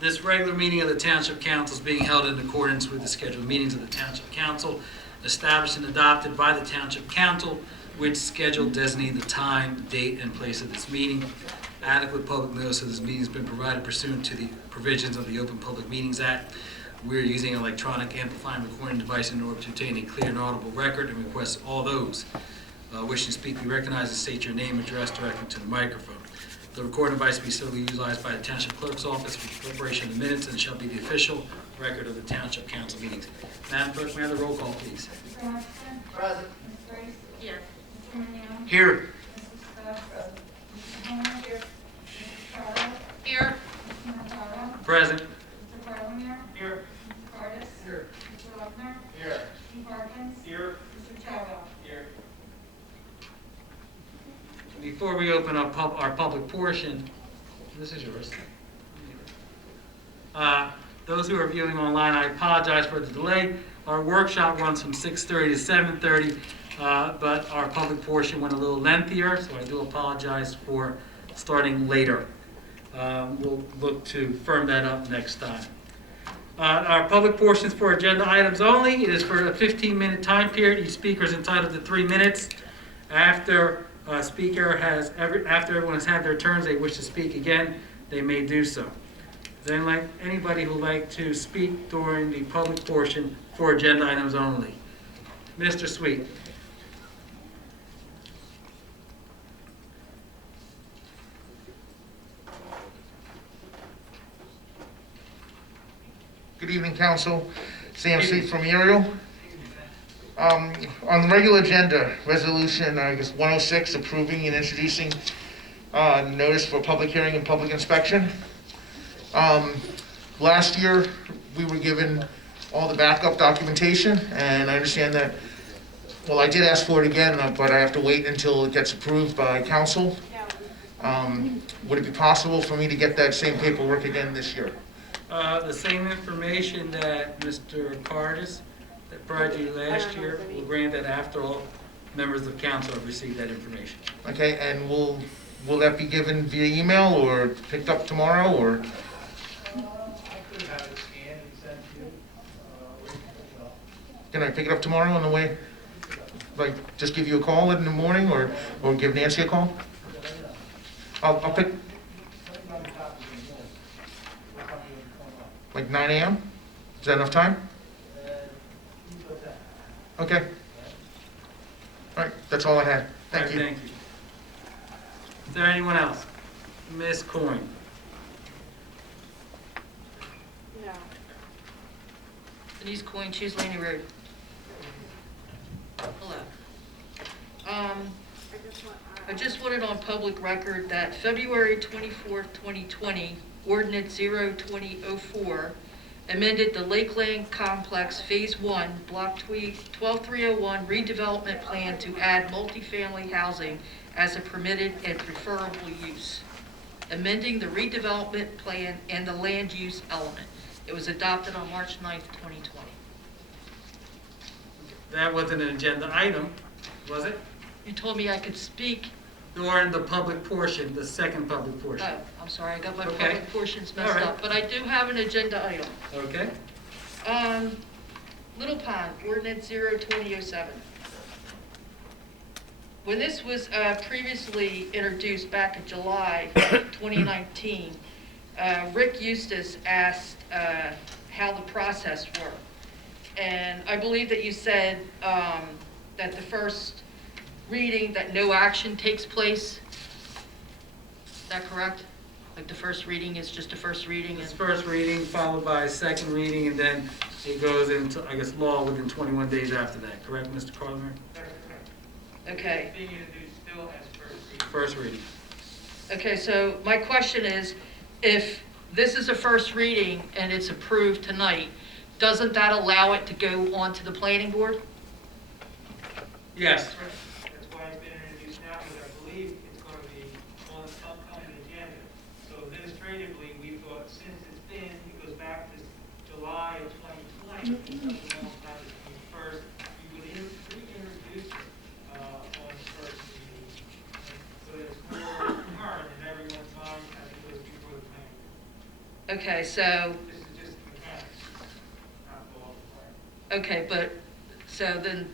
This regular meeting of the Township Council is being held in accordance with the scheduled meetings of the Township Council, established and adopted by the Township Council, which schedule designating the time, date, and place of this meeting. Adequate public notice of this meeting has been provided pursuant to the provisions of the Open Public Meetings Act. We're using an electronic amplifying recording device in order to obtain a clear and audible record, and request all those wishing to speak be recognized and state your name and address directly to the microphone. The recording device will be solely utilized by the Township Clerk's Office for preparation of the minutes and shall be the official record of the Township Council meetings. Madam Clerk, may I have the roll call, please? Mr. Hudson? Present. Ms. Grace? Here. Mr. Manio? Here. Mrs. Scott? Mr. Henry? Here. Mrs. Charles? Here. Mr. Notaro? Present. Mr. Parliament? Here. Mr. Cardis? Here. Mr. Luckner? Here. Steve Harkins? Here. Mr. Chadwell? Here. Before we open up our public portion, this is yours. Those who are viewing online, I apologize for the delay. Our workshop runs from 6:30 to 7:30, but our public portion went a little lengthier, so I do apologize for starting later. We'll look to firm that up next time. Our public portions for agenda items only. It is for a 15-minute time period. Each speaker is entitled to 3 minutes. After after everyone has had their turns, they wish to speak again, they may do so. Is there anybody who would like to speak during the public portion for agenda items only? Mr. Sweet. Good evening, Council. Sam Sweet from Muriel. On the regular agenda, resolution, 106, approving and introducing notice for public hearing and public inspection. Last year, we were given all the backup documentation, and I understand that, well, I did ask for it again, but I have to wait until it gets approved by council. Would it be possible for me to get that same paperwork again this year? The same information that Mr. Cardis that provided you last year, we'll grant that after all members of council have received that information. Okay, and will that be given via email or picked up tomorrow, or? I could have it scanned and sent to you. Can I pick it up tomorrow on the way? Like, just give you a call in the morning, or give Nancy a call? I'll pick, like 9 a.m.? Is that enough time? Okay. All right, that's all I had. Thank you. Thank you. Is there anyone else? Ms. Coyne. No. Denise Coyne, Choose Laney Road. Hello. I just wanted on public record that February 24th, 2020, Ordinance 02004 amended the Lakeland Complex Phase 1, Block 12301 redevelopment plan to add multifamily housing as a permitted and preferable use, amending the redevelopment plan and the land use element. It was adopted on March 9th, 2020. That wasn't an agenda item, was it? You told me I could speak. During the public portion, the second public portion. Oh, I'm sorry, I got my Okay. public portions messed All right. up, but I do have an agenda item. Okay. Little Pond, Ordinance 02007. When this was previously introduced back in July 2019, Rick Eustace asked how the process worked. And I believe that you said that the first reading, that no action takes place. Is that correct? Like the first reading is just a first reading? It's first reading followed by a second reading, and then it goes into, I guess, law within 21 days after that. Correct, Mr. Carlmer? That's correct. Okay. Being introduced still as first reading. First reading. Okay, so my question is, if this is a first reading and it's approved tonight, doesn't that allow it to go on to the planning board? Yes. That's why it's been introduced now, because I believe it's going to be on the upcoming agenda. So administratively, we thought since it goes back to July of 2020, that's a long time between first, we would reintroduce it on the first reading. So that it's more current in everyone's mind as it goes before the planning board. Okay, so, This is just mechanics, not the law. okay, but, so then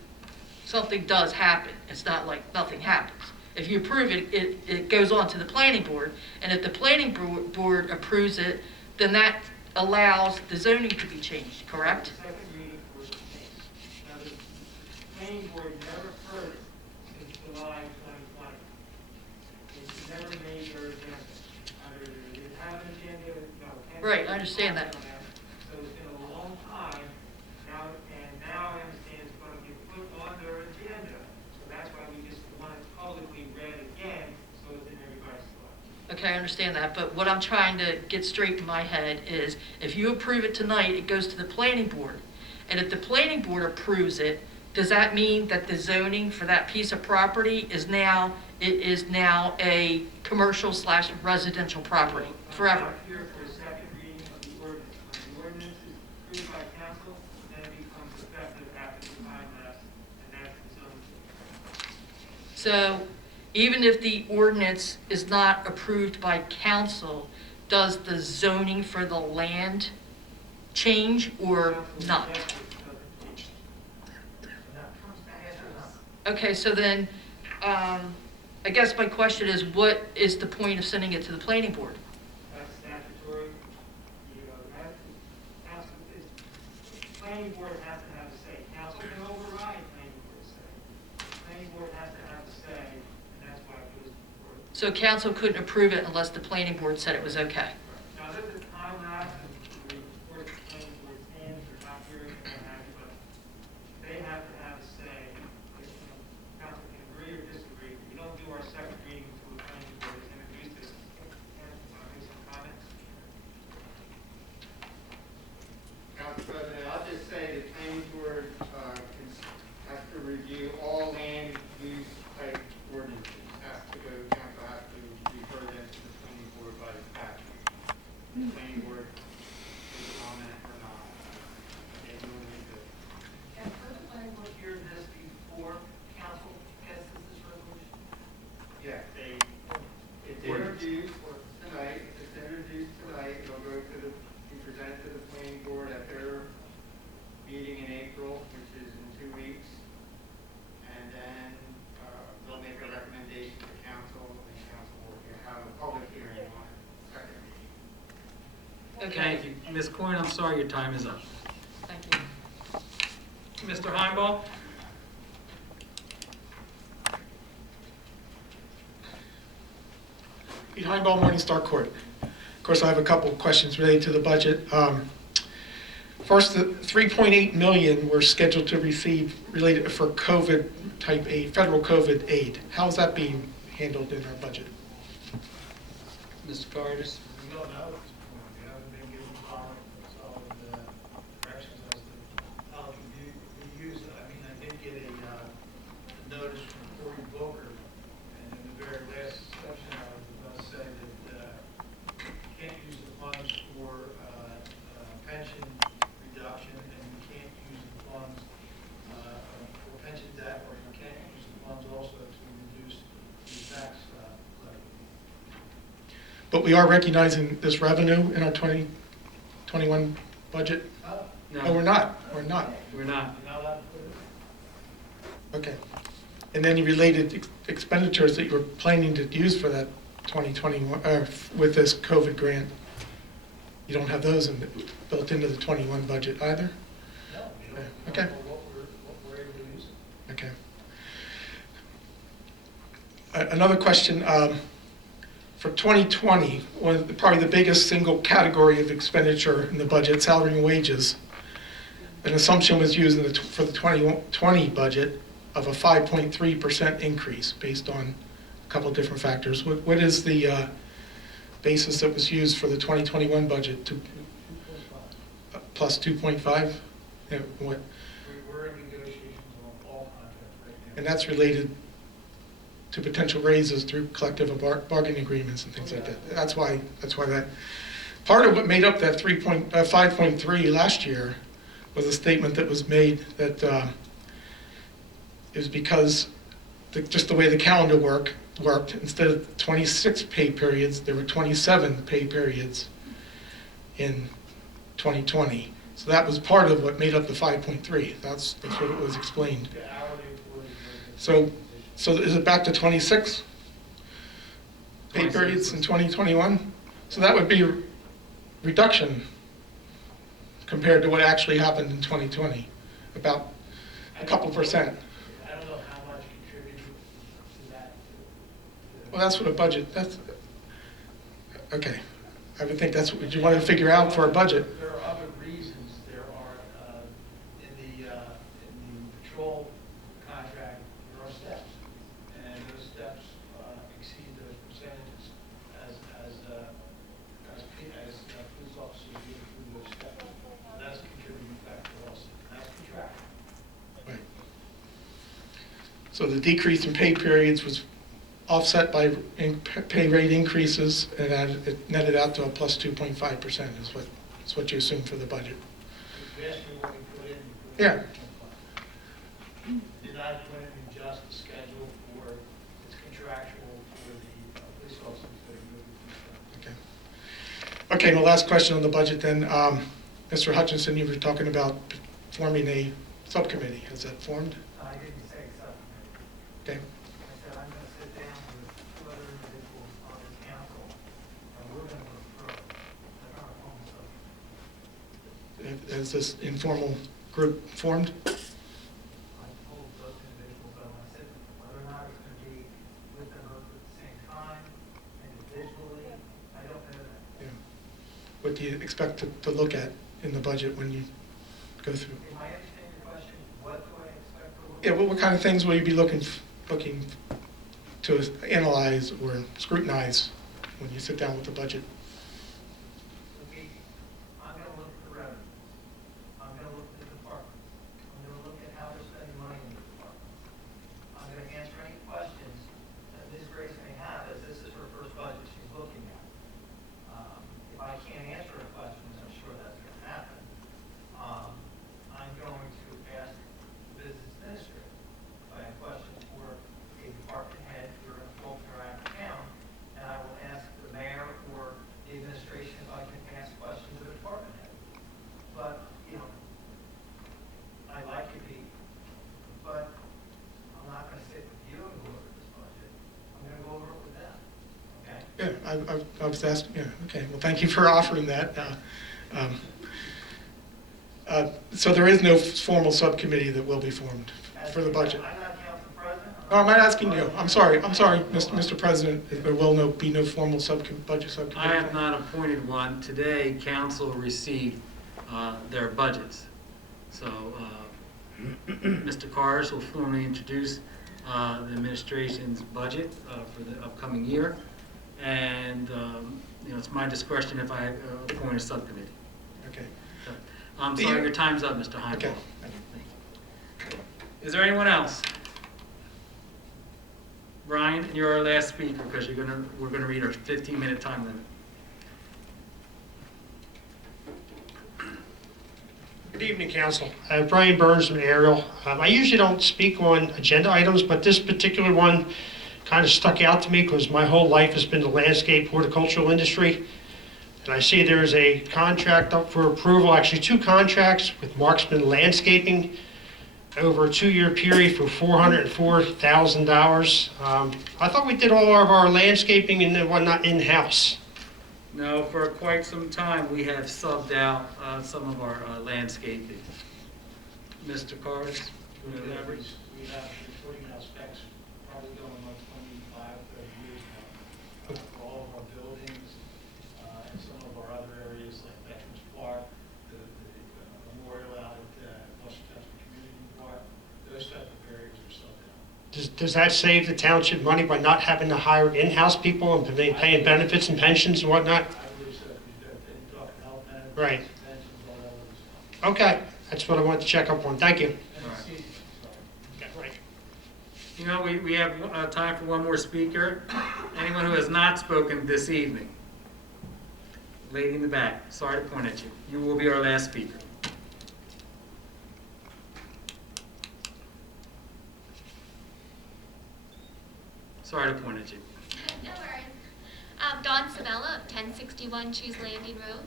something does happen. It's not like nothing happens. If you approve it, it goes on to the planning board, and if the planning board approves it, then that allows the zoning to be changed, correct? Second reading for the change. Now, the planning board never heard it since July 2020. It's never made their agenda. Either they didn't have an agenda, no. Right, I understand that. So it's been a long time now, and now I understand it's going to be put on their agenda. So that's why we just want it publicly read again, so it's in everybody's thought. Okay, I understand that, but what I'm trying to get straight in my head is, if you approve it tonight, it goes to the planning board. And if the planning board approves it, does that mean that the zoning for that piece of property is now a commercial/residential property forever? I'm here for a second reading of the ordinance. When the ordinance is approved by council, then it becomes effective after the time lapse, and that's the zoning. So even if the ordinance is not approved by council, does the zoning for the land change or not? Okay, so then, I guess my question is, what is the point of sending it to the planning board? That's statutory, council is, planning board has to have a say. Council can override planning board's say. Planning board has to have a say, and that's why it goes before. So council couldn't approve it unless the planning board said it was okay. Now, there's a time lapse, and of course, the planning board stands for not hearing and what have you, but they have to have a say. If, council can agree or disagree. We don't do our second reading until the planning board has introduced it. Ken, want to make some comments? Council President, I'll just say the planning board has to review all land use type ordinances. Council has to refer them to the planning board by statute. The planning board can comment or not. They normally do. And first planning board hear this before council passes this resolution? Yeah, it's introduced tonight, it'll go to be presented to the planning board at their meeting in April, which is in 2 weeks. And then, they'll make a recommendation to council, and council will have a public hearing on it, second reading. Okay, Thank you. Ms. Coyne, I'm sorry, your time is up. thank you. Mr. Heimball? Pete Heimball, Morningstar Court. Of course, I have a couple of questions related to the budget. First, the $3.8 million we're scheduled to receive related for COVID type aid, federal COVID aid. How is that being handled in our budget? Mr. Cardis? We don't know at this point. We haven't been given solid directions as to how to use it. I mean, I did get a notice from Cory Booker, and in the very last section, I was going to say that you can't use the funds for pension reduction, and you can't use the funds for pension debt, or you can't use the funds also to reduce the tax levy. But we are recognizing this revenue in our 2021 budget? No, we're not. We're not. We're not. You're not allowed to put it in? Okay. And any related expenditures that you're planning to use for that 2021, with this COVID grant, you don't have those built into the 21 budget either? No, we don't. Okay. Know what we're able to use. Okay. Another question, for 2020, probably the biggest single category of expenditure in the budget, salary and wages, an assumption was used for the 2020 budget of a 5.3% increase based on a couple of different factors. What is the basis that was used for the 2021 budget? Plus 2.5? Yeah, what? We're in negotiations on all contracts right now. And that's related to potential raises through collective bargaining agreements and things like that. That's why that, part of what made up that 5.3 last year was a statement that was made that it was because just the way the calendar worked, instead of 26 pay periods, there were 27 pay periods. in 2020. So that was part of what made up the 5.3. That's what it was explained. The hourly employees. So is it back to 26 pay 26. periods in 2021? So that would be a reduction compared to what actually happened in 2020, about a couple percent. I don't know how much contributed to that. Well, that's what a budget, that's, okay. I would think that's what you want to figure out for a budget. There are other reasons. There are, in the patrol contract, there are steps. And those steps exceed those percentages as police officers go through those steps. And that's a contributing factor also. That's contractual. Right. So the decrease in pay periods was offset by pay rate increases, and it netted out to a plus 2.5% is what you assume for the budget. You asked me what we put in. Yeah. Did not put in just the schedule for, it's contractual for the police officers that are moving. Okay. Okay, my last question on the budget then. Mr. Hutchinson, you were talking about forming a subcommittee. Has that formed? I didn't say subcommittee. Okay. I said I'm gonna sit down with two other individuals on the council, and we're gonna go through it. They're not a formal subcommittee. Is this informal group formed? I told those individuals, I want to sit, whether or not it's gonna be with them both at the same time, individually, I don't know that. Yeah. What do you expect to look at in the budget when you go through? Am I understanding your question? What do I expect to look at? Yeah, what kind of things will you be looking to analyze or scrutinize when you sit down with the budget? Okay, I'm gonna look at the revenue. I'm gonna look at the departments. I'm gonna look at how they're spending money in the departments. I'm gonna answer any questions that Ms. Grace may have, as this is her first budget she's looking at. If I can't answer her questions, I'm sure that's gonna happen. I'm going to ask the business administrator. If I have questions for a department head, we're gonna pull from our account, and I will ask the mayor or the administration if I can ask questions of the department head. But, you know, I like you, Pete, but I'm not gonna sit with you and go over this budget. I'm gonna go over it with them, okay? Yeah, I was asking, yeah, okay. Well, thank you for offering that. So there is no formal subcommittee that will be formed for the budget? I'm not council president. Oh, I'm not asking you. I'm sorry, Mr. President. There will be no formal budget subcommittee. I have not appointed one. Today, council received their budgets. So Mr. Cars will formally introduce the administration's budget for the upcoming year. And it's my discretion if I appoint a subcommittee. Okay. I'm sorry, your time's up, Mr. Heimel. Okay. Is there anyone else? Brian, you're our last speaker because we're gonna read our 15-minute time limit. Good evening, Council. Brian Burns from Ariel. I usually don't speak on agenda items, but this particular one kind of stuck out to me because my whole life has been the landscape horticultural industry. And I see there is a contract up for approval, actually two contracts with Marksman Landscaping over a 2-year period for $404,000. I thought we did all of our landscaping and whatnot in-house. No, for quite some time, we have subbed out some of our landscaping. Mr. Cars, you want to elaborate? We have been putting out specs probably going on 25, 30 years now. For all of our buildings, and some of our other areas like Veterans Park, the memorial out at Gloucester Twp Community Park, those type of areas are subbed out. Does that save the township money by not having to hire in-house people and paying benefits and pensions and whatnot? I believe so, because you're talking health benefits, Right. pensions, all that other stuff. Okay, that's what I wanted to check up on. Thank you. And the seasons, so. Right. You know, we have time for one more speaker. Anyone who has not spoken this evening? Lady in the back, sorry to point at you. You will be our last speaker. Sorry to point at you. No worries. Dawn Sabella of 1061 Choose Landing Road.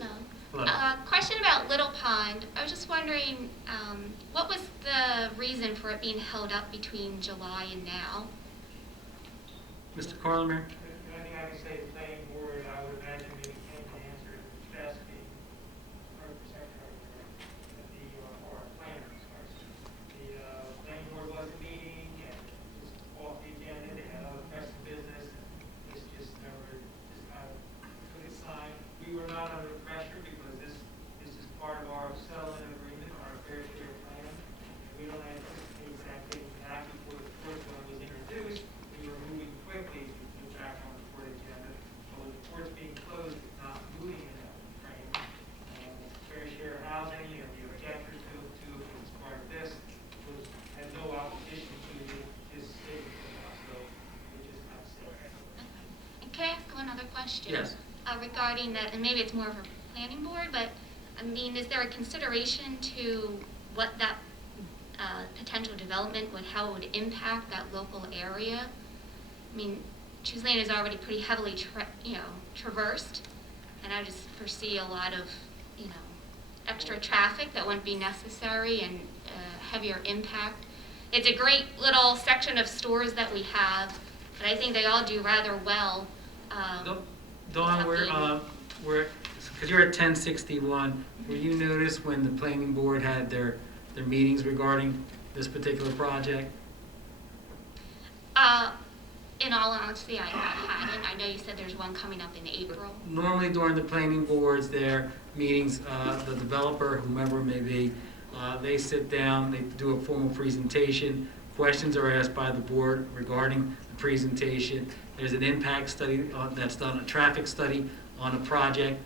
Hello. Question about Little Pond. I was just wondering, what was the reason for it being held up between July and now? Mr. Carlemere? The only thing I can say, the planning board, I would imagine maybe Ken can answer it best, the 100% or planner, sorry. The planning board wasn't meeting, and it was off the agenda, they had other pressing business, and this just never, just kind of took its time. We were not under pressure because this is part of our settlement agreement, our fair share plan. We don't anticipate that getting back before the first one was introduced. We were moving quickly to get back on the court agenda. But with the courts being closed, it's not moving in that frame. Fair share housing and the objectors to it as part of this had no opposition to this statement. So we just have to say. And can I ask one other question? Yes. Regarding that, and maybe it's more of a planning board, but I mean, is there a consideration to what that potential development would, how it would impact that local area? I mean, Choose Lane is already pretty heavily, traversed, and I just foresee a lot of, extra traffic that wouldn't be necessary and heavier impact. It's a great little section of stores that we have, but I think they all do rather well. Dawn, because you're at 1061, were you noticed when the planning board had their meetings regarding this particular project? In all honesty, I hadn't. I know you said there's one coming up in April. Normally during the planning boards, their meetings, the developer, whomever it may be, they sit down, they do a formal presentation, questions are asked by the board regarding the presentation. There's an impact study that's done, a traffic study on a project.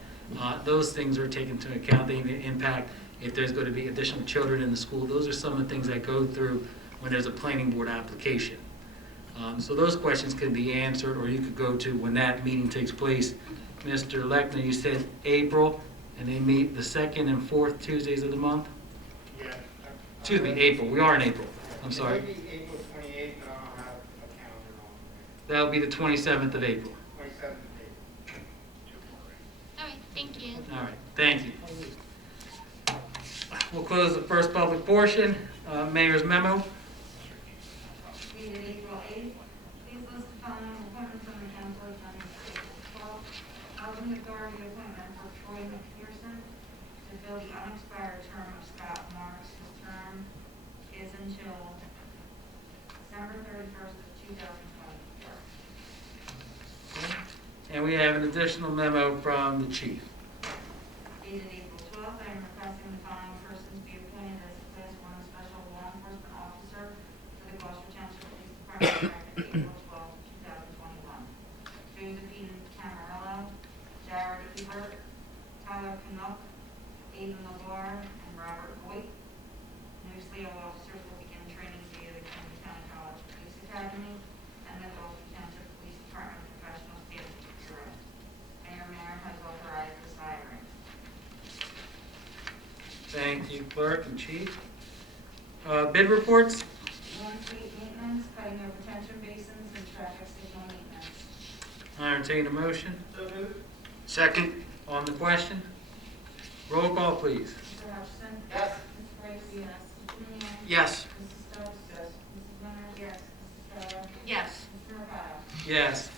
Those things are taken into account. They impact if there's going to be additional children in the school. Those are some of the things that go through when there's a planning board application. So those questions can be answered, or you could go to when that meeting takes place. Mr. Lechner, you said April, and they meet the 2nd and 4th Tuesdays of the month? Yeah. Excuse me, April. We are in April. I'm sorry. Maybe April 28th, but I don't have a calendar on. That'll be the 27th of April. 27th of April. All right, thank you. All right, thank you. We'll close the first public portion. Mayor's memo. Dated April 8th, please list the following appointments on the council agenda for April 12th. Housing Authority appointment for Troy McPherson to fill the unexpired term of Scott Marks. His term is until December 31st of 2024. And we have an additional memo from the chief. Dated April 12th, I am requesting the following persons be appointed as a Class 1 Special Law Enforcement Officer for the Gloucester Township Police Department effective April 12th, 2021. Josephine Camarello, Jared Ebert, Tyler Canuck, Aidan LaVar, and Robert Voigt. New SLEO officers will begin training via the Kent County College Police Academy and the Gloucester Township Police Department Professional Safety Bureau. Mayor has authorized this hiring. Thank you, clerk and chief. Bid reports. Lawn fleet maintenance, cutting of retention basins, and traffic signal maintenance. I entertain a motion. So moved. Second. On the question. Roll call, please. Mr. Hutchison? Yes. Mrs. Grace? Yes. Mr. Julian? Yes. Mrs. Stubbs? Yes. Mrs. Leonard? Yes. Mrs. Tyler? Yes. Mr. Mercado? Yes.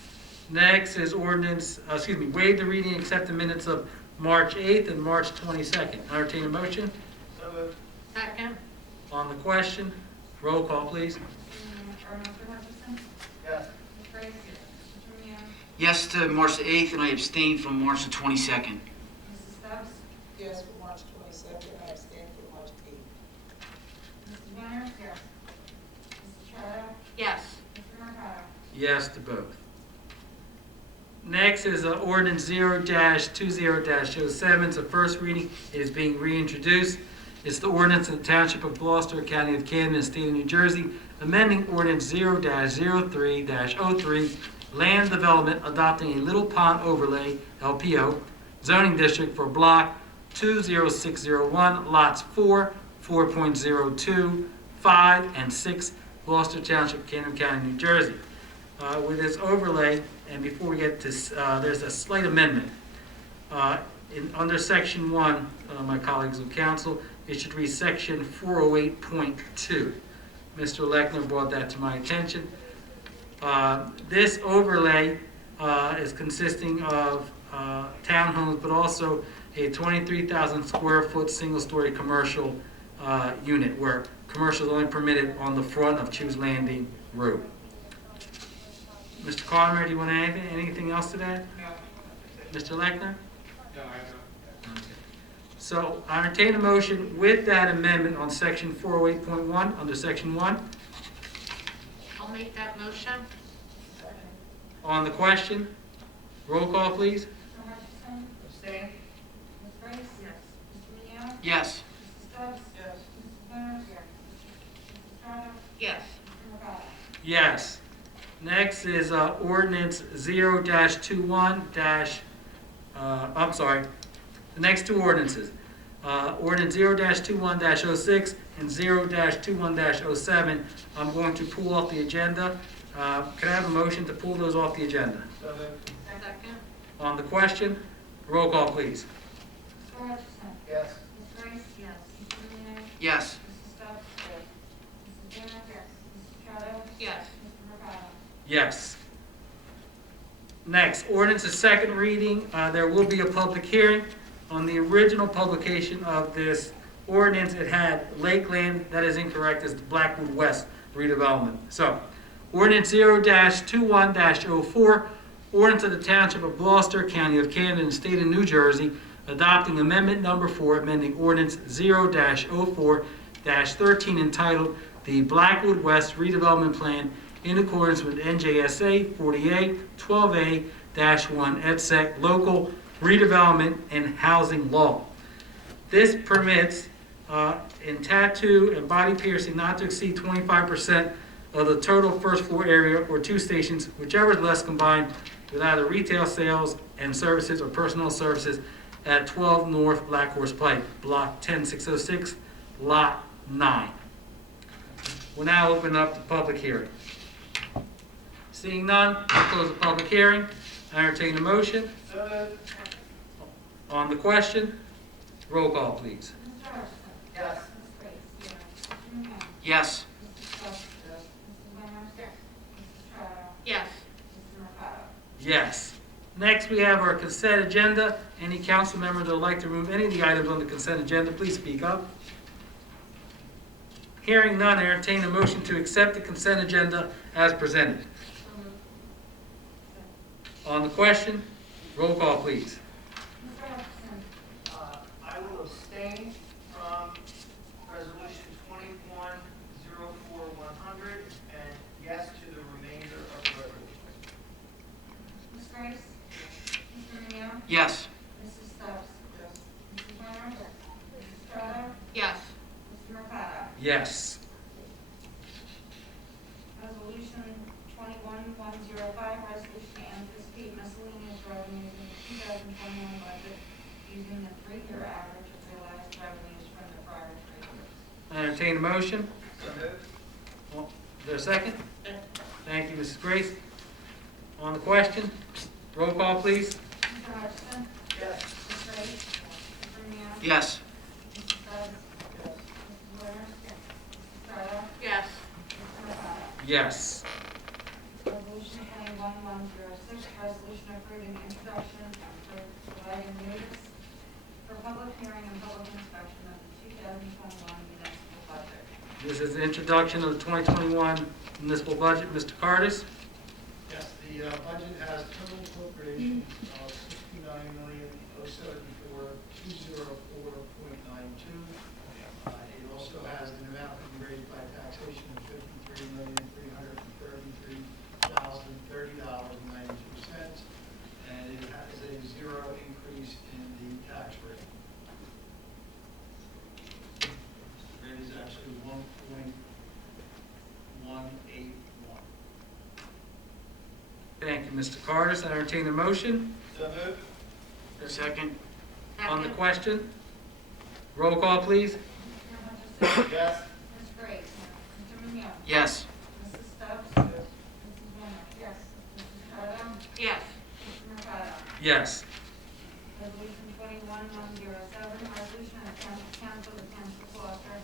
Next is ordinance, waive the reading, accept the minutes of March 8th and March 22nd. I entertain a motion. So moved. Second. On the question. Roll call, please. Mr. Hutchison? Yes. Ms. Grace? Yes. Mr. Julian? Yes to March the 8th, and I abstain from March the 22nd. Mrs. Stubbs? Yes for March 22nd, I abstain for March 8th. Mrs. Leonard? Yes. Mrs. Trotter? Yes. Mr. Mercado? Yes to both. Next is ordinance 0-20-07. It's a first reading. It is being reintroduced. It's the ordinance of the Township of Gloucester, County of Camden, and State of New Jersey, amending ordinance 0-03-03, land development, adopting a Little Pond Overlay, LPO, zoning district for block 20601, lots 4, 4.02, 5, and 6, Gloucester Township, Camden County, New Jersey. With this overlay, and before we get to, there's a slight amendment. Under section 1, my colleagues of council, it should read section 408.2. Mr. Lechner brought that to my attention. This overlay is consisting of townhomes, but also a 23,000 square foot single-story commercial unit where commercial is only permitted on the front of Choose Landing Road. Mr. Carmer, do you want to add anything else to that? No. Mr. Lechner? No, I don't. So I entertain a motion with that amendment on section 408.1, under section 1. I'll make that motion. On the question, roll call, please. Mr. Hutchinson? Abstain? Ms. Grace? Yes. Mr. Leo? Yes. Mrs. Stubbs? Yes. Mrs. Williams? Yes. Mrs. Estrada? Yes. Mr. Mercado? Yes. Next is ordinance 0-21 I'm sorry, the next two ordinances. Ordinance 0-21-06 and 0-21-07. I'm going to pull off the agenda. Can I have a motion to pull those off the agenda? So moved. Second. On the question, roll call, please. Mr. Hutchinson? Yes. Ms. Grace? Yes. Mr. Leo? Yes. Mrs. Stubbs? Yes. Mrs. Williams? Yes. Mrs. Estrada? Yes. Mr. Mercado? Yes. Next, ordinance is second reading. There will be a public hearing. On the original publication of this ordinance, it had Lakeland. That is incorrect. It's the Blackwood West redevelopment. So, ordinance 0-21-04, ordinance of the Township of Gloucester, County of Camden, and State of New Jersey, adopting amendment number 4, amending ordinance 0-04-13 entitled the Blackwood West Redevelopment Plan in accordance with NJSA 48-12A-1 EDSEC Local Redevelopment and Housing Law. This permits in tattoo and body piercing not to exceed 25% of the total first floor area or 2 stations, whichever is less, combined with either retail sales and services or personal services at 12 North Black Horse Pike, Block 10606, Lot 9. We'll now open up the public hearing. Seeing none, I'll close the public hearing. I entertain a motion. So moved. On the question, roll call, please. Mr. Hutchinson? Yes. Ms. Grace? Yes. Mr. Leo? Yes. Mrs. Stubbs? Yes. Mrs. Williams? Yes. Mrs. Estrada? Yes. Mr. Mercado? Yes. Next, we have our consent agenda. Any council member that would like to remove any of the items on the consent agenda, please speak up. Hearing none, I entertain a motion to accept the consent agenda as presented. On the question, roll call, please. Mr. Hutchinson? I will abstain from resolution 21-04-100 and yes to the remainder of the resolution. Ms. Grace? Mr. Leo? Yes. Mrs. Stubbs? Yes. Mrs. Williams? Yes. Mrs. Estrada? Yes. Mr. Mercado? Yes. Resolution 21-105, resolution to anticipate miscellaneous revenues in the 2021 budget using the 3-year average of realized revenues from the prior 3 years. I entertain a motion. So moved. Is there a second? Thank you, Mrs. Grace. On the question, roll call, please. Mr. Hutchinson? Yes. Ms. Grace? Mr. Leo? Yes. Mrs. Stubbs? Yes. Mrs. Williams? Yes. Mrs. Estrada? Yes. Mr. Mercado? Yes. Resolution 21-106, resolution approving introduction of providing notice for public hearing and public inspection of the 2021 municipal budget. This is the introduction of the 2021 municipal budget. Mr. Cardis? Yes, the budget has total appropriations of $69,074,204.92. It also has an amount to be raised by taxation of $53,333,030.92, and it has a 0 increase in the tax rate. Rate is actually 1.181. Thank you, Mr. Cardis. I entertain a motion. So moved. Second. On the question, roll call, please. Mr. Hutchinson? Yes. Ms. Grace? Mr. Leo? Yes. Mrs. Stubbs? Yes. Mrs. Williams? Yes. Mrs. Estrada? Yes. Mr. Mercado? Yes. Resolution resolution of the Township Council of the Township of Gloucester,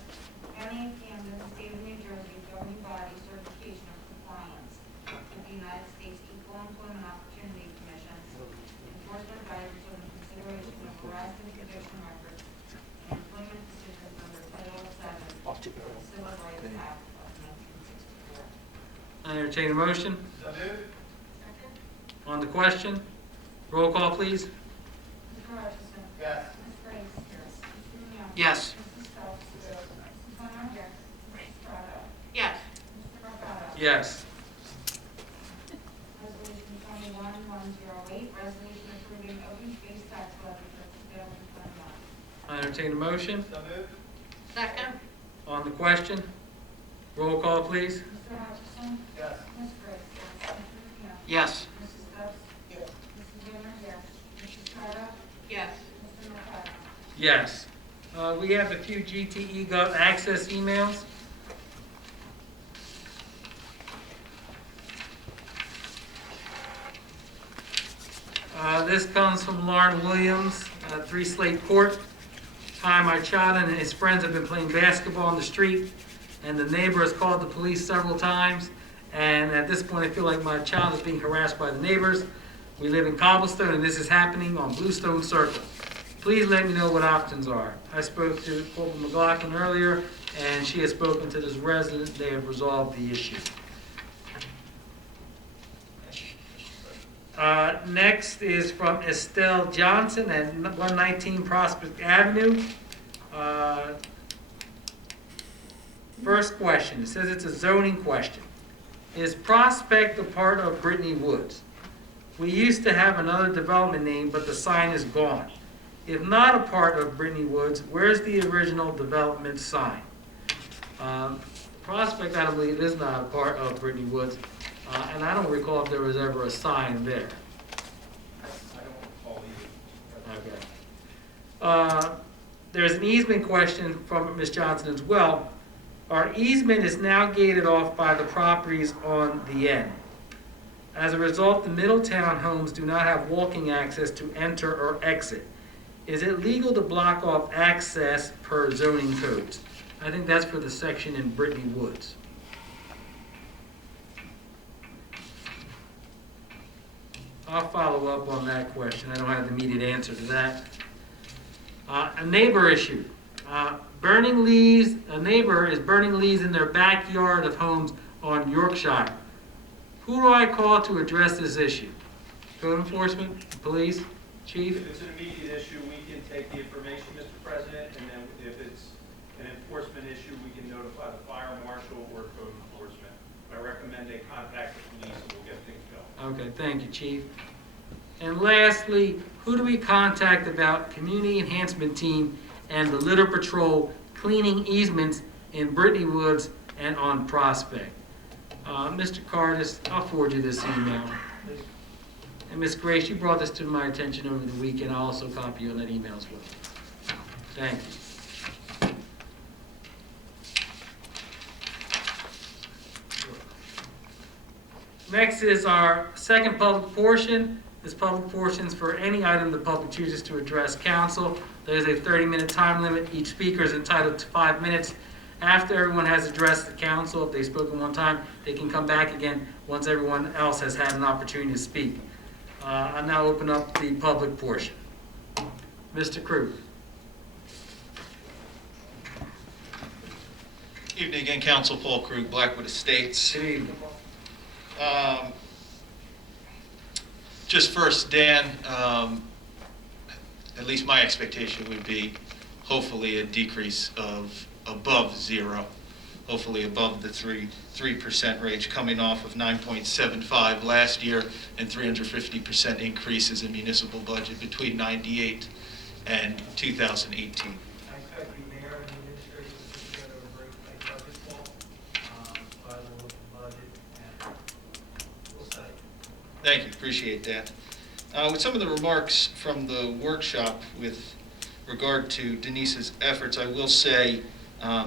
County of Camden, State of New Jersey, governing body certification of compliance with the United States Equal Employment Opportunity Commission, enforcement guidance on the consideration of harassment conviction records, and employment decisions under Title VII, Civil Rights Act of 1964. I entertain a motion. So moved. On the question, roll call, please. Mr. Hutchison. Yes. Ms. Grace. Mr. Young. Yes. Mrs. Phelps. Mrs. Hunter. Yes. Mrs. Estrada. Yes. Mr. Mercado. Yes. Resolution 21-108, resolution approving open space tax levy for 2021. I entertain a motion. So moved. Second? On the question, roll call, please. Mr. Hutchison. Yes. Ms. Grace. Mr. Young. Yes. Mrs. Phelps. Yes. Mrs. Hunter. Yes. Mrs. Estrada. Yes. Mr. Mercado. Yes. We have a few GTE Gov access emails. This comes from Lauren Williams, 3 Slate Court. Hi, my child and his friends have been playing basketball on the street, and the neighbor has called the police several times. And at this point, I feel like my child is being harassed by the neighbors. We live in Cobblestone, and this is happening on Bluestone Circle. Please let me know what options are. I spoke to Corporal McLaughlin earlier, and she has spoken to this resident. They have resolved the issue. Next is from Estelle Johnson at 119 Prospect Avenue. First question, it says it's a zoning question. Is Prospect a part of Brittany Woods? We used to have another development name, but the sign is gone. If not a part of Brittany Woods, where's the original development sign? Prospect, I don't believe, is not a part of Brittany Woods, and I don't recall if there was ever a sign there. I don't recall either. Okay. There's an easement question from Ms. Johnson as well. Our easement is now gated off by the properties on the end. As a result, the Middletown homes do not have walking access to enter or exit. Is it legal to block off access per zoning codes? I think that's for the section in Brittany Woods. I'll follow up on that question. I don't have the immediate answer to that. A neighbor issue. Burning leaves, a neighbor is burning leaves in their backyard of homes on Yorkshire. Who do I call to address this issue? Code enforcement, police, chief? If it's an immediate issue, we can take the information, Mr. President, and then if it's an enforcement issue, we can notify the fire marshal or code enforcement. I recommend they contact the police and we'll get things going. Okay, thank you, chief. And lastly, who do we contact about community enhancement team and the litter patrol cleaning easements in Brittany Woods and on Prospect? Mr. Cardis, I'll forward you this email. And Ms. Grace, you brought this to my attention over the weekend. I'll also copy you on that email as well. Thank you. Next is our second public portion. This public portion is for any item the public chooses to address council. There's a 30-minute time limit. Each speaker is entitled to 5 minutes. After everyone has addressed the council, if they've spoken one time, they can come back again once everyone else has had an opportunity to speak. I'll now open up the public portion. Mr. Krug. Evening again, Council. Paul Krug, Blackwood Estates. Good evening. Just first, Dan, at least my expectation would be hopefully a decrease of above zero, hopefully above the 3% range, coming off of 9.75 last year and 350% increases in municipal budget between 98 and 2018. I expect the mayor and the administration to put together a very tight budget fall, by the local budget, and we'll see. Thank you, appreciate that. With some of the remarks from the workshop with regard to Denise's efforts, I will say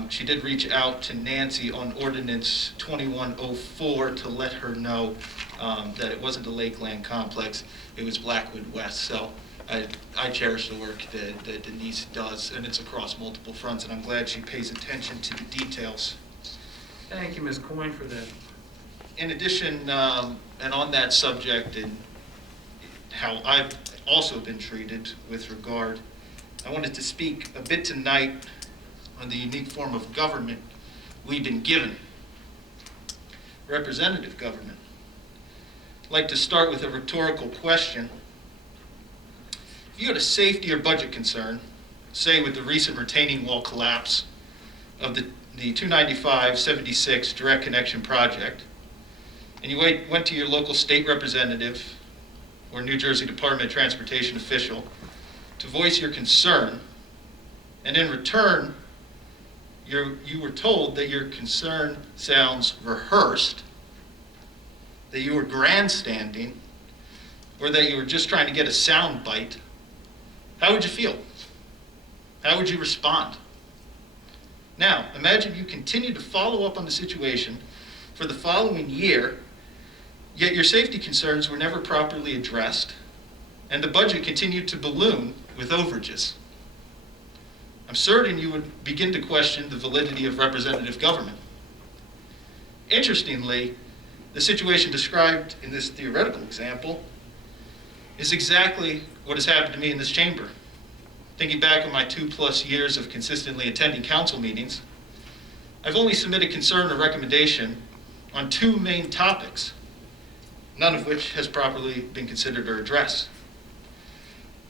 she did reach out to Nancy on Ordinance 2104 to let her know that it wasn't the Lakeland Complex, it was Blackwood West. So I cherish the work that Denise does, and it's across multiple fronts, and I'm glad she pays attention to the details. Thank you, Ms. Coyne, for that. In addition, and on that subject, and how I've also been treated with regard, I wanted to speak a bit tonight on the unique form of government we've been given, representative government. I'd like to start with a rhetorical question. If you had a safety or budget concern, say with the recent retaining wall collapse of the 295-76 direct connection project, and you went to your local state representative or New Jersey Department of Transportation official to voice your concern, and in return, you were told that your concern sounds rehearsed, that you were grandstanding, or that you were just trying to get a sound bite, how would you feel? How would you respond? Now, imagine you continue to follow up on the situation for the following year, yet your safety concerns were never properly addressed, and the budget continued to balloon with overages. I'm certain you would begin to question the validity of representative government. Interestingly, the situation described in this theoretical example is exactly what has happened to me in this chamber. Thinking back on my 2+ years of consistently attending council meetings, I've only submitted concern or recommendation on 2 main topics, none of which has properly been considered or addressed.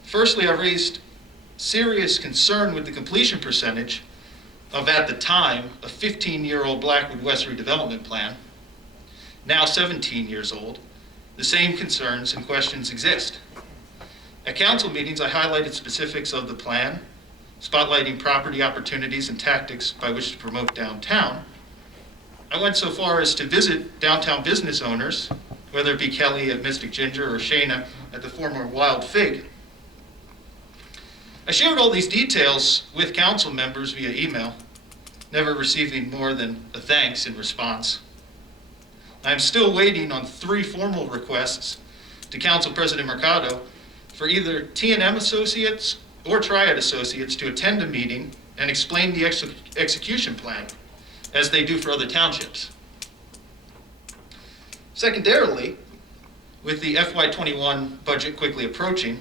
Firstly, I raised serious concern with the completion percentage of, at the time, a 15-year-old Blackwood West redevelopment plan. Now 17 years old, the same concerns and questions exist. At council meetings, I highlighted specifics of the plan, spotlighting property opportunities and tactics by which to promote downtown. I went so far as to visit downtown business owners, whether it be Kelly at Mystic Ginger or Shayna at the former Wild Fig. I shared all these details with council members via email, never receiving more than a thanks in response. I am still waiting on 3 formal requests to Council President Mercado for either T&M Associates or Triad Associates to attend a meeting and explain the execution plan, as they do for other townships. Secondarily, with the FY21 budget quickly approaching,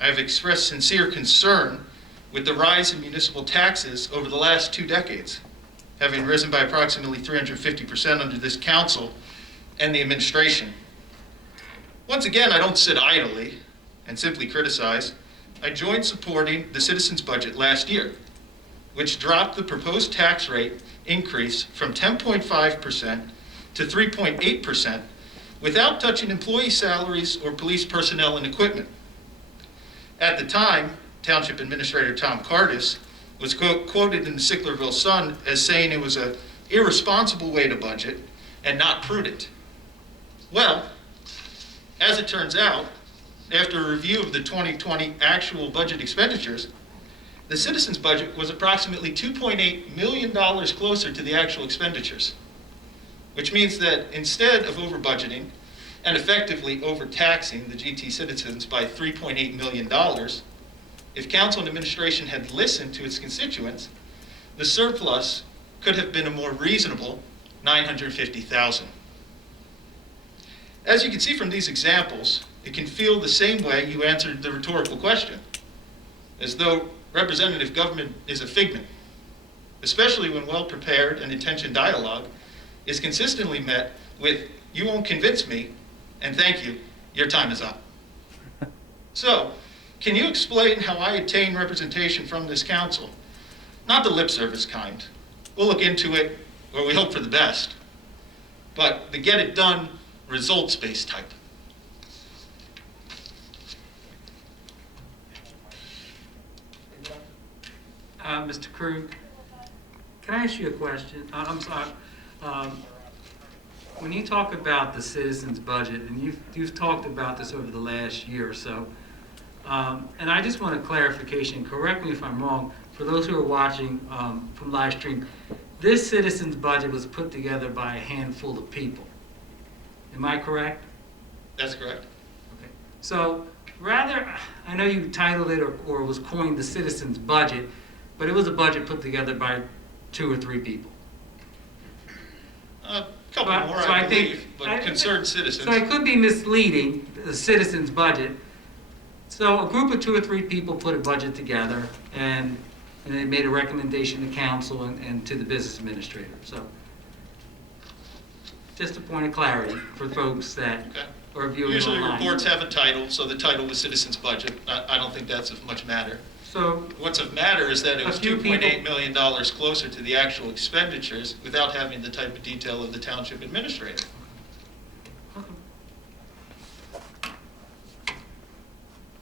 I have expressed sincere concern with the rise in municipal taxes over the last 2 decades, having risen by approximately 350% under this council and the administration. Once again, I don't sit idly and simply criticize. I joined supporting the citizens' budget last year, which dropped the proposed tax rate increase from 10.5% to 3.8% without touching employee salaries or police personnel and equipment. At the time, Township Administrator Tom Cardis was quoted in the Sicklerville Sun as saying it was an irresponsible way to budget and not prudent. Well, as it turns out, after a review of the 2020 actual budget expenditures, the citizens' budget was approximately $2.8 million closer to the actual expenditures, which means that instead of over-budgeting and effectively overtaxing the GT citizens by $3.8 million, if council and administration had listened to its constituents, the surplus could have been a more reasonable $950,000. As you can see from these examples, it can feel the same way you answered the rhetorical question, as though representative government is a figment, especially when well-prepared and intentioned dialogue is consistently met with, "You won't convince me," and "Thank you, your time is up." So, can you explain how I attain representation from this council? Not the lip service kind. We'll look into it, or we hope for the best, but the get it done, results-based type. Mr. Krug, can I ask you a question? I'm sorry. When you talk about the citizens' budget, and you've talked about this over the last year or so, and I just want a clarification. Correct me if I'm wrong. For those who are watching from live stream, this citizens' budget was put together by a handful of people. Am I correct? That's correct. Okay. So rather, I know you titled it or was coined the citizens' budget, but it was a budget put together by 2 or 3 people. A couple But- more, so I I think- believe, but concerned citizens. So it could be misleading, the citizens' budget. So a group of 2 or 3 people put a budget together, and they made a recommendation to council and to the business administrator. So just a point of clarity for folks that Okay. are viewing Usually online. reports have a title, so the title was citizens' budget. I don't think that's of much matter. So What's of matter is that it A was few $2.8 people- million closer to the actual expenditures without having the type of detail of the township administrator.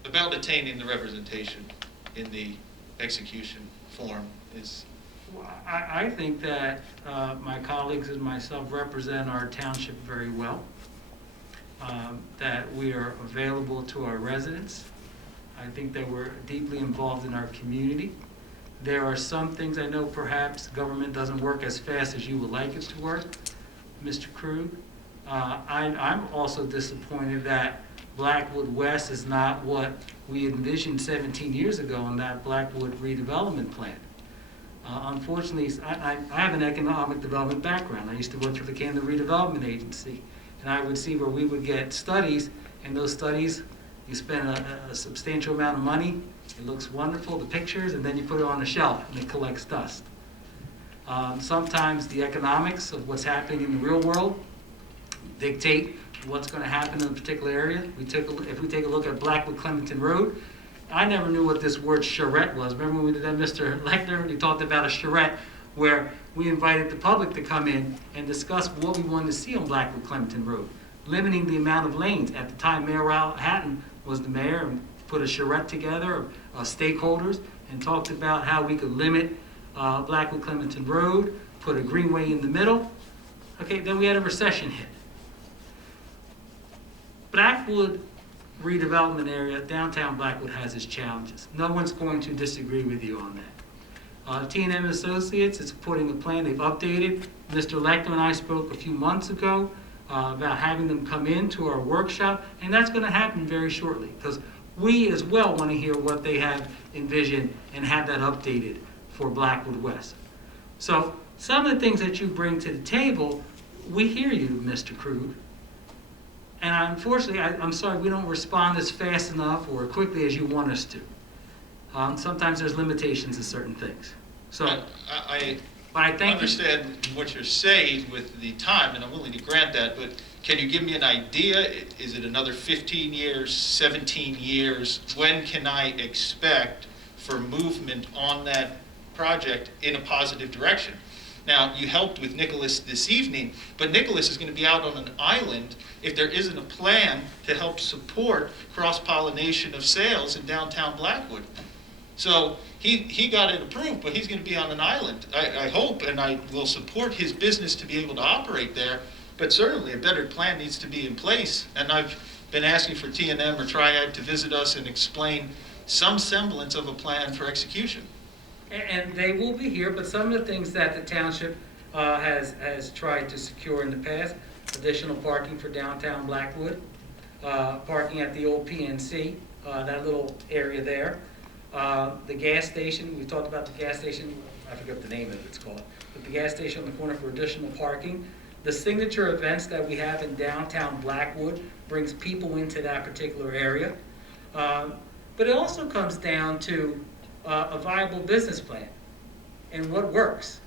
About attaining the representation in the execution form is, I think that my colleagues and myself represent our township very well, that we are available to our residents. I think that we're deeply involved in our community. There are some things I know perhaps government doesn't work as fast as you would like it to work, Mr. Krug. I'm also disappointed that Blackwood West is not what we envisioned 17 years ago in that Blackwood redevelopment plan. Unfortunately, I have an economic development background. I used to work for the Camden Redevelopment Agency, and I would see where we would get studies, and those studies, you spend a substantial amount of money, it looks wonderful, the pictures, and then you put it on a shelf, and it collects dust. Sometimes the economics of what's happening in the real world dictate what's going to happen in a particular area. If we take a look at Blackwood Clementon Road, I never knew what this word charrette was. Remember when we did that, Mr. Lechner, he talked about a charrette where we invited the public to come in and discuss what we wanted to see on Blackwood Clementon Road, limiting the amount of lanes. At the time, Mayor Al Hatton was the mayor and put a charrette together of stakeholders and talked about how we could limit Blackwood Clementon Road, put a greenway in the middle. Okay, then we had a recession hit. Blackwood redevelopment area, downtown Blackwood has its challenges. No one's going to disagree with you on that. T&M Associates is putting a plan they've updated. Mr. Lechner and I spoke a few months ago about having them come into our workshop, and that's going to happen very shortly because we as well want to hear what they have envisioned and have that updated for Blackwood West. So some of the things that you bring to the table, we hear you, Mr. Krug. And unfortunately, I'm sorry, we don't respond as fast enough or quickly as you want us to. Sometimes there's limitations to certain things. So, I but I thank you. understand what you're saying with the time, and I'm willing to grant that, but can you give me an idea? Is it another 15 years, 17 years? When can I expect for movement on that project in a positive direction? Now, you helped with Nicholas this evening, but Nicholas is going to be out on an island if there isn't a plan to help support cross-pollination of sales in downtown Blackwood. So he got it approved, but he's going to be on an island. I hope and I will support his business to be able to operate there, but certainly a better plan needs to be in place. And I've been asking for T&M or Triad to visit us and explain some semblance of a plan for execution. And they will be here, but some of the things that the township has tried to secure in the past, additional parking for downtown Blackwood, parking at the old PNC, that little area there. The gas station, we talked about the gas station, I forget what the name of it's called, but the gas station on the corner for additional parking. The signature events that we have in downtown Blackwood brings people into that particular area. But it also comes down to a viable business plan and what works.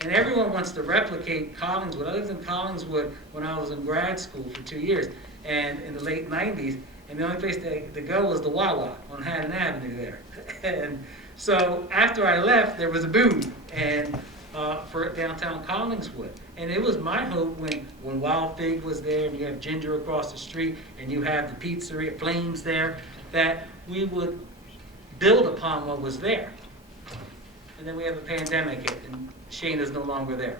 And everyone wants to replicate Collingswood. I lived in Collingswood when I was in grad school for 2 years, and in the late 90s, and the only place to go was the Wawa on Haddon Avenue there. And so after I left, there was a boom and for downtown Collingswood. And it was my hope when Wild Fig was there, and you have Ginger across the street, and you have the pizzeria, Flames there, that we would build upon what was there. And then we have a pandemic hit, and Shane no longer there.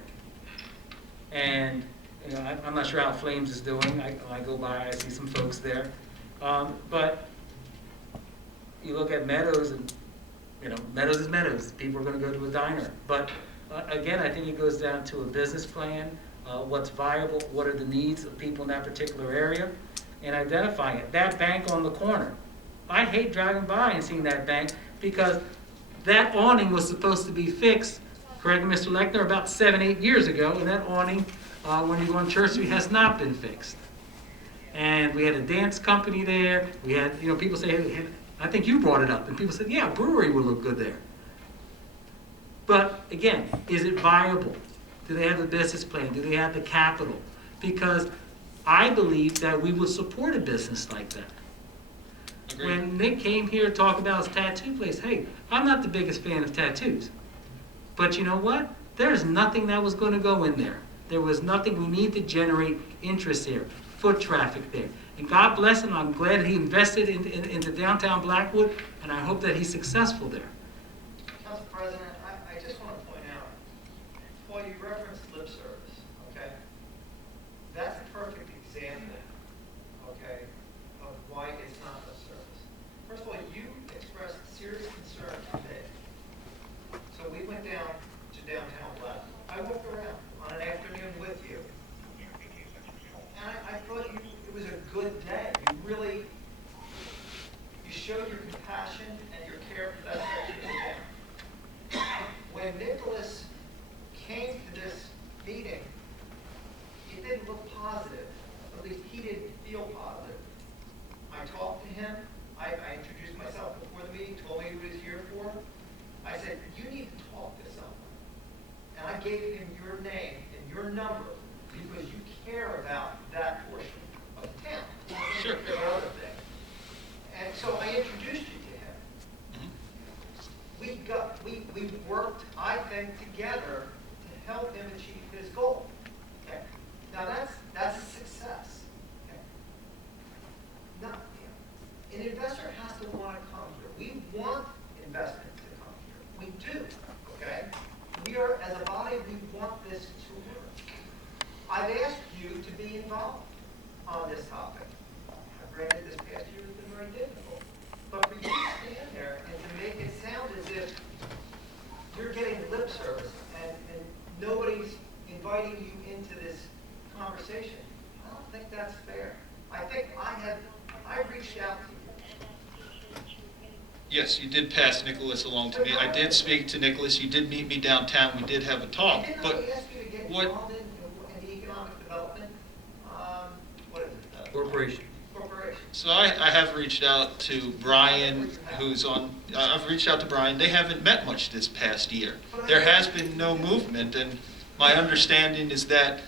And you know, I'm not sure how Flames is doing. I go by, I see some folks there. But you look at Meadows, and you know, Meadows is Meadows. People are going to go to a diner. But again, I think it goes down to a business plan, what's viable, what are the needs of people in that particular area, and identifying it. That bank on the corner, I hate driving by and seeing that bank because that awning was supposed to be fixed, correct me, Mr. Lechner, about 7, 8 years ago, and that awning, when you go on Church Street, has not been fixed. And we had a dance company there, we had, you know, people say, hey, I think you brought it up, and people said, yeah, a brewery would look good there. But again, is it viable? Do they have the business plan? Do they have the capital? Because I believe that we would support a business like that. Agreed. When Nick came here to talk about his tattoo place, hey, I'm not the biggest fan of tattoos. But you know what? There's nothing that was going to go in there. There was nothing. We need to generate interest here, foot traffic there. And God bless him. I'm glad he invested into downtown Blackwood, and I hope that he's successful there. Council President, I just want to point out, while you referenced lip service, okay? That's a perfect example, okay, of why it's not lip service. First of all, you expressed serious concern today. So we went down to downtown Blackwood. I walked around on an afternoon with you. And I thought it was a good day. You showed your compassion and your care for that section of the town. When Nicholas came to this meeting, it didn't look positive. At least he didn't feel positive. I talked to him. I introduced myself before the meeting, told me who he was here for. I said, you need to talk to someone. And I gave him your name and your number because you care about that portion of town. Sure. There are other things. And so I introduced you to him. We worked, I think, together to help him achieve his goal. Okay. Now that's a success. Okay. Now, an investor has to want to come here. We want investment to come here. We do. Okay. We are, as a body, we want this to work. I've asked you to be involved on this topic. Granted, this past year has been very difficult. But for you to stand there and to make it sound as if you're getting lip service and nobody's inviting you into this conversation, I don't think that's fair. I think I've reached out to you. Yes, you did pass Nicholas along to me. I did speak to Nicholas. You did meet me downtown. We did have a talk. Didn't But I ask you to get what? involved in the economic development? What is it? Corporation. Corporation. So I have reached out to Brian, who's on, I've reached out to Brian. They haven't met much this past year. There has been no movement, and my understanding is that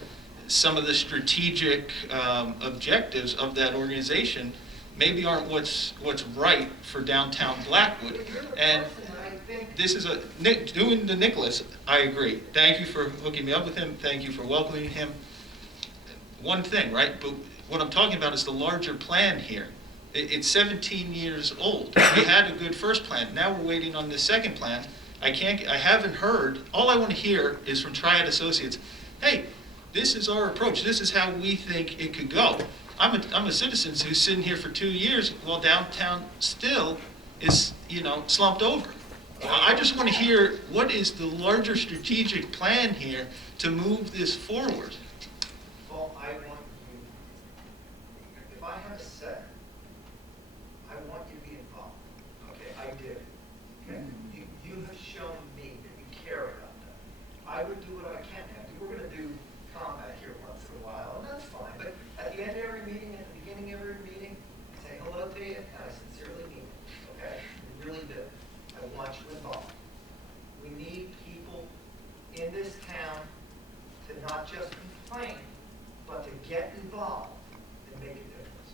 some of the strategic objectives of that organization maybe aren't what's right for downtown Blackwood. And this is doing the Nicholas, I agree. Thank you for hooking me up with him. Thank you for welcoming him. One thing, right? But what I'm talking about is the larger plan here. It's 17 years old. We had a good first plan. Now we're waiting on the second plan. I haven't heard. All I want to hear is from Triad Associates. Hey, this is our approach. This is how we think it could go. I'm a citizen who's sitting here for 2 years while downtown still is, slumped over. I just want to hear what is the larger strategic plan here to move this forward. Well, I want you, if I have a say, I want you to be involved. Okay, I do. Okay, you have shown me that you care about that. I would do what I can. We're going to do combat here once in a while, and that's fine. But at the end of every meeting, at the beginning of every meeting, I say hello to you, and I sincerely mean it. Okay, I really do. I want you involved. We need people in this town to not just complain, but to get involved and make a difference.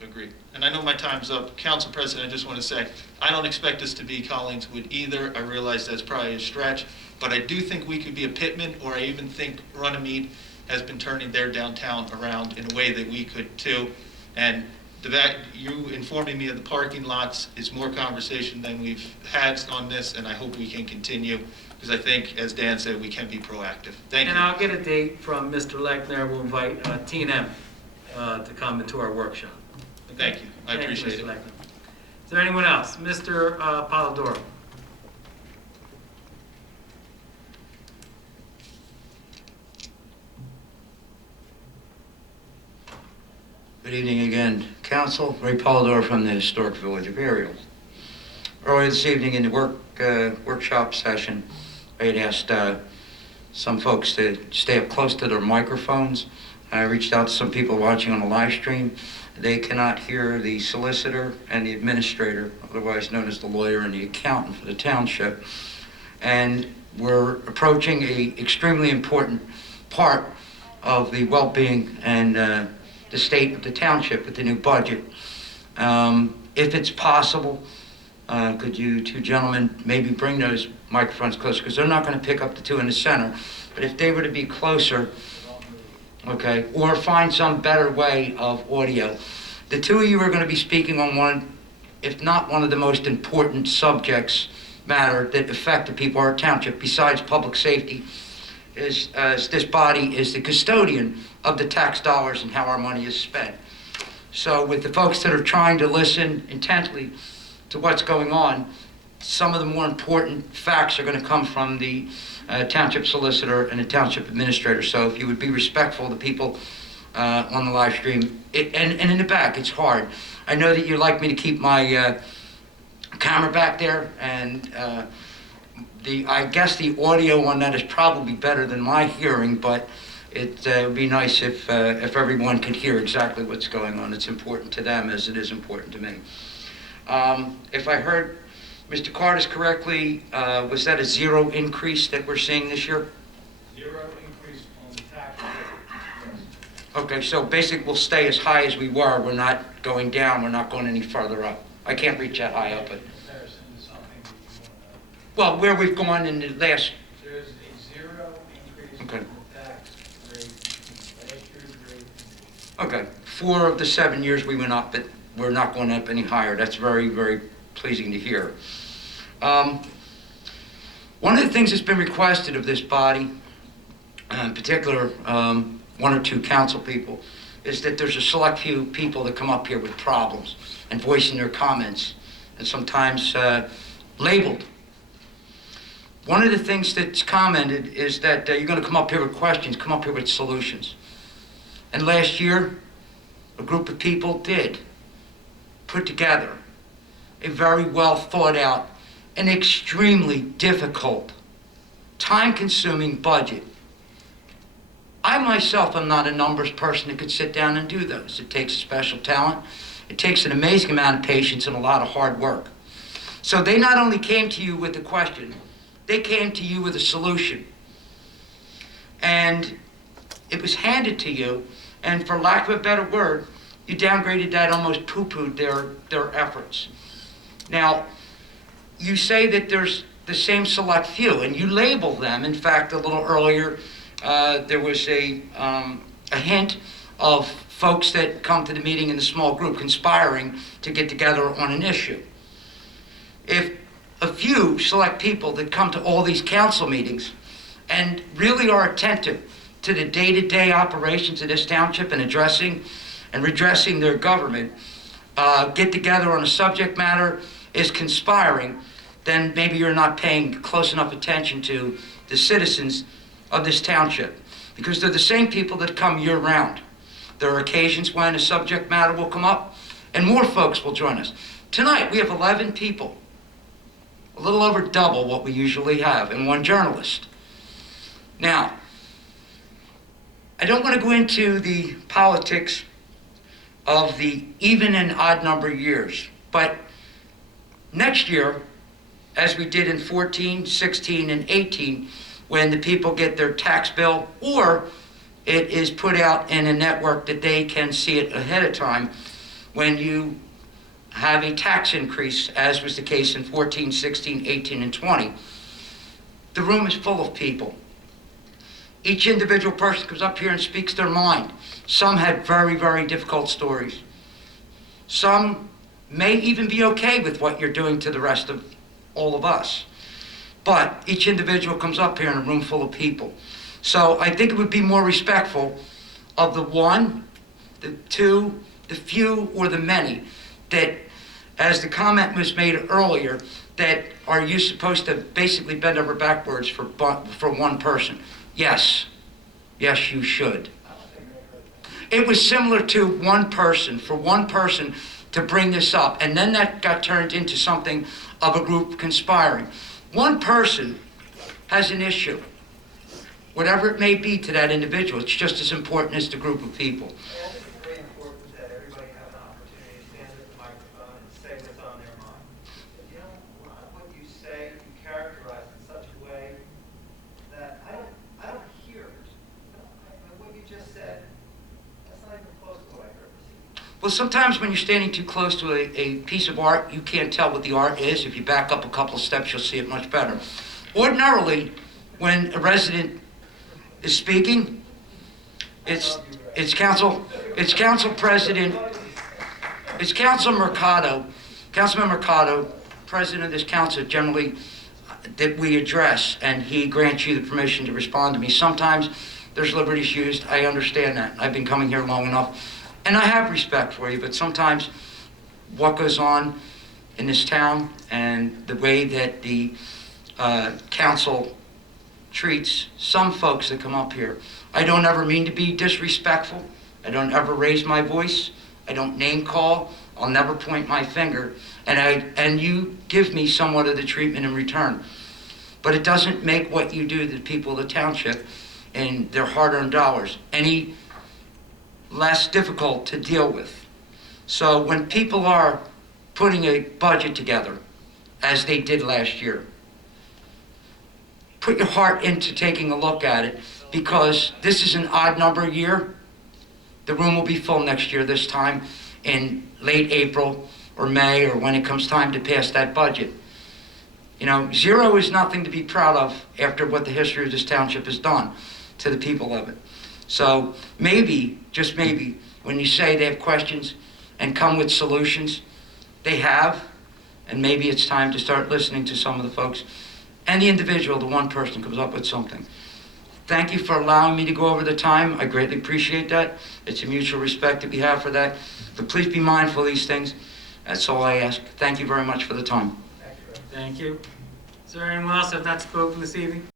Agreed. And I know my time's up. Council President, I just want to say, I don't expect us to be Collingswood either. I realize that's probably a stretch, but I do think we could be a Pittman, or I even think Runnymede has been turning their downtown around in a way that we could too. And the fact you informing me of the parking lots is more conversation than we've had on this, and I hope we can continue, because I think, as Dan said, we can be proactive. Thank you. And I'll get a date from Mr. Lechner. We'll invite T&M to come into our workshop. Thank you. I appreciate Mr. it. Lechner. Is there anyone else? Mr. Polidoro. Good evening again, Council, Ray Polidor from the Historic Village of Ariel. Earlier this evening in the workshop session, I had asked some folks to stay up close to their microphones. I reached out to some people watching on the live stream. They cannot hear the solicitor and the administrator, otherwise known as the lawyer and the accountant for the township. And we're approaching a extremely important part of the well-being and the state of the township with the new budget. If it's possible, could you two gentlemen maybe bring those microphones closer, because they're not going to pick up the two in the center, but if they were to be closer, okay, or find some better way of audio. The two of you are going to be speaking on one, if not one of the most important subjects matter that affect the people of our township, besides public safety, is this body is the custodian of the tax dollars and how our money is spent. So with the folks that are trying to listen intently to what's going on, some of the more important facts are going to come from the township solicitor and the township administrator. So if you would be respectful of the people on the live stream, and in the back, it's hard. I know that you'd like me to keep my camera back there, and I guess the audio on that is probably better than my hearing, but it would be nice if everyone could hear exactly what's going on. It's important to them as it is important to me. If I heard Mr. Cardis correctly, was that a zero increase that we're seeing this year? Zero increase on the tax rate, yes. Okay, so basically we'll stay as high as we were. We're not going down. We're not going any further up. I can't reach that high up, but Comparison to something that you want to, well, where we've gone in the last. there's a zero increase in Okay. the tax rate between last year's rate and Okay, 4 of the 7 years we went up, but we're not going up any higher. That's very, very pleasing to hear. One of the things that's been requested of this body, in particular 1 or 2 council people, is that there's a select few people that come up here with problems and voicing their comments, and sometimes labeled. One of the things that's commented is that you're going to come up here with questions, come up here with solutions. And last year, a group of people did put together a very well thought out and extremely difficult, time-consuming budget. I myself am not a numbers person that could sit down and do those. It takes a special talent. It takes an amazing amount of patience and a lot of hard work. So they not only came to you with a question, they came to you with a solution. And it was handed to you, and for lack of a better word, you downgraded that, almost poo-pooed their efforts. Now, you say that there's the same select few, and you label them. In fact, a little earlier, there was a hint of folks that come to the meeting in the small group conspiring to get together on an issue. If a few select people that come to all these council meetings and really are attentive to the day-to-day operations of this township and addressing and redressing their government, get together on a subject matter, is conspiring, then maybe you're not paying close enough attention to the citizens of this township, because they're the same people that come year-round. There are occasions when a subject matter will come up and more folks will join us. Tonight we have 11 people, a little over double what we usually have, and 1 journalist. Now, I don't want to go into the politics of the even and odd number years, but next year, as we did in 14, 16, and 18, when the people get their tax bill, or it is put out in a network that they can see it ahead of time, when you have a tax increase, as was the case in 14, 16, 18, and 20, the room is full of people. Each individual person comes up here and speaks their mind. Some had very, very difficult stories. Some may even be okay with what you're doing to the rest of all of us. But each individual comes up here in a room full of people. So I think it would be more respectful of the 1, the 2, the few, or the many, that, as the comment was made earlier, that are you supposed to basically bend over backwards for 1 person? Yes. Yes, you should. It was similar to one person, for one person to bring this up, and then that got turned into something of a group conspiring. One person has an issue, whatever it may be to that individual. It's just as important as the group of people. I think it's very important that everybody have an opportunity to stand at the microphone and say what's on their mind. But you know, a lot of what you say, you characterize in such a way that I don't hear it. What you just said, that's not even close to what I heard. Well, sometimes when you're standing too close to a piece of art, you can't tell what the art is. If you back up a couple of steps, you'll see it much better. Ordinarily, when a resident is speaking, it's Councilman Mercado, President of this council, generally that we address, and he grants you the permission to respond to me. Sometimes there's liberties used. I understand that. I've been coming here long enough. And I have respect for you, but sometimes what goes on in this town and the way that the council treats some folks that come up here, I don't ever mean to be disrespectful. I don't ever raise my voice. I don't name call. I'll never point my finger. And you give me somewhat of the treatment in return. But it doesn't make what you do to the people of the township and their hard-earned dollars any less difficult to deal with. So when people are putting a budget together, as they did last year, put your heart into taking a look at it, because this is an odd number year. The room will be full next year this time in late April or May, or when it comes time to pass that budget. You know, zero is nothing to be proud of after what the history of this township has done to the people of it. So maybe, just maybe, when you say they have questions and come with solutions, they have, and maybe it's time to start listening to some of the folks and the individual, the one person comes up with something. Thank you for allowing me to go over the time. I greatly appreciate that. It's a mutual respect that we have for that. But please be mindful of these things. That's all I ask. Thank you very much for the time. Thank you. Is there anyone else that has not spoken this evening?